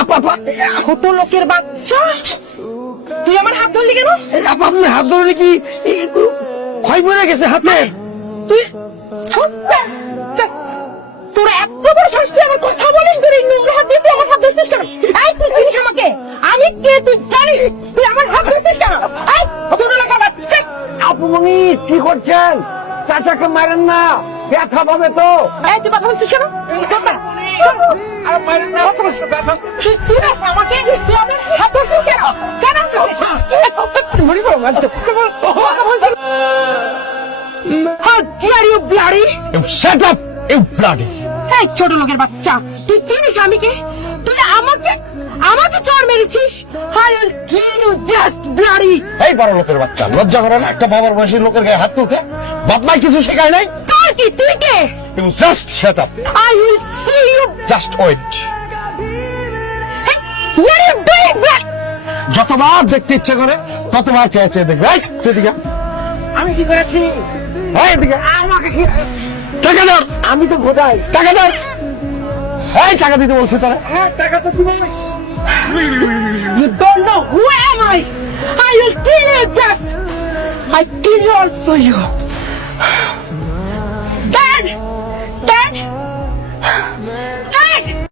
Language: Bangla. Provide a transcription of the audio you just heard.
আপা আপা, ছোট লোকের বাচ্চা, তুই আমার হাত ধরলি কেন? আপা আপনি হাত ধরলে কি ক্ষয় পড়ে গেছে হাতে? তুই তোর এত বড় সাহস, তুই আমার কথা বলিস? তোর এই নোংরা হাত দিয়ে তুই আমার হাত ধরছিস কেন? এই তুই চিনিস আমাকে? আমি কে তুই জানিস? তুই আমার হাত ধরছিস কেন? এই ছোট লোকের বাচ্চা! আপুমনি কি করছেন? চাচাকে মারেন না, ব্যথা পাবে তো। এই তুই কথা বলছিস কেন? আর মারেন না, ব্যথা। তুই আমাকে, তুই আমার হাত ধরছিস কেন? কেন How dare you bloody! You shut up, you bloody! এই ছোট লোকের বাচ্চা, তুই চিনিস আমি কে? তুই আমাকে চড় মেরেছিস? I will kill you just bloody! এই বড় লোকের বাচ্চা, লজ্জা করে না একটা বাবার বয়সী লোকের গায়ে হাত তুলতে? বাপ মাই কিছু শেখায় নাই? তোর কি, তুই কে? You just shut up. I will see you! Just wait. Hey, what are you doing, bloody? যতবার দেখতে ইচ্ছে করে ততবার চেয়ে চেয়ে দেখবে। এই, এদিকে। আমি কি করেছি? এই, এদিকে। আমাকে কি টাকা দাও। আমি তো ভোটাই। টাকা দাও। এই টাকা দিতে বলছি তোরা। হ্যাঁ, টাকা তো দিবি। You don't know who am I will kill you just! I kill you also, you! Dad!